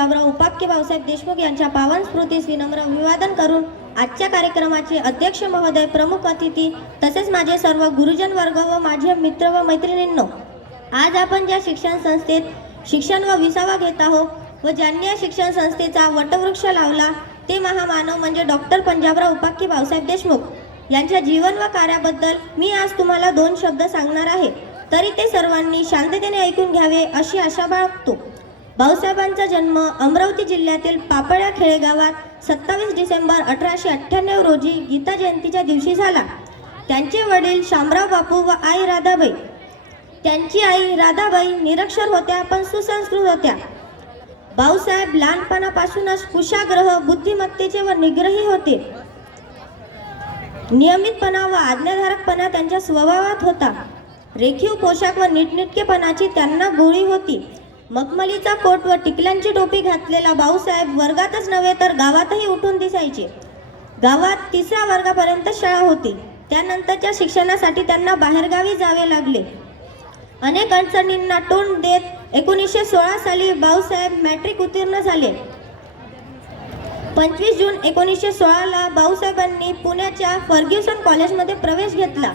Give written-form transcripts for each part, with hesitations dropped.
पंजाबराव उपाख्य भाऊसाहेब देशमुख यांच्या पावन स्मृतीस विनम्र अभिवादन करून आजच्या कार्यक्रमाचे अध्यक्ष महोदय, प्रमुख अतिथी तसेच माझे सर्व गुरुजन वर्ग व माझे मित्र व मैत्रिणींनो, आज आपण ज्या शिक्षण संस्थेत शिक्षण व विसावा घेत आहोत व ज्यांनी या शिक्षण संस्थेचा वटवृक्ष लावला ते महामानव म्हणजे डॉक्टर पंजाबराव उपाख्य भाऊसाहेब देशमुख यांच्या जीवन व कार्याबद्दल मी आज तुम्हाला 2 शब्द सांगणार आहे, तरी ते सर्वांनी शांततेने ऐकून घ्यावे अशी आशा बाळगतो। भाऊसाहेबांचा जन्म अमरावती जिल्ह्यातील पापळ्या खेडेगावात 27 डिसेंबर 1898 रोजी गीता जयंतीच्या दिवशी झाला। त्यांचे वडील शामराव बापू व आई राधाबाई। त्यांची आई राधाबाई निरक्षर होत्या पण सुसंस्कृत होत्या। भाऊसाहेब लहानपणापासूनच कुशाग्रह, बुद्धिमत्तेचे व निग्रही होते। नियमितपणा व आज्ञाधारकपणा त्यांच्या स्वभावात होता। रेखीव पोशाख व नीटनेटकेपणाची त्यांना गोडी होती। मखमलीचा कोट व टिकल्यांची टोपी घातलेला भाऊसाहेब वर्गातच नव्हे तर गावातही उठून दिसायचे। गावात 3ऱ्या वर्गापर्यंत शाळा होती। त्यानंतरच्या शिक्षणासाठी त्यांना बाहेरगावी जावे लागले। अनेक अडचणींना तोंड देत 1916 साली भाऊसाहेब मॅट्रिक उत्तीर्ण झाले। 25 जून 1916 ला भाऊसाहेबांनी पुण्याच्या फर्ग्युसन कॉलेजमध्ये प्रवेश घेतला।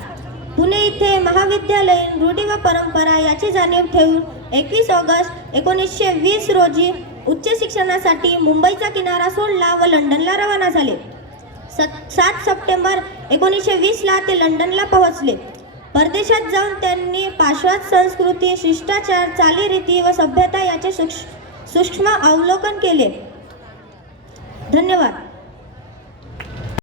पुणे इथे महाविद्यालयीन रूढी व परंपरा याची जाणीव ठेवून 21 ऑगस्ट 1920 रोजी उच्च शिक्षणासाठी मुंबईचा किनारा सोडला व लंडनला रवाना झाले। 7 सप्टेंबर 1920 ला ते लंडनला पोहोचले। परदेशात जाऊन त्यांनी पाश्चात्य संस्कृती, शिष्टाचार, चालीरीती व सभ्यता याचे सूक्ष्म अवलोकन केले। धन्यवाद।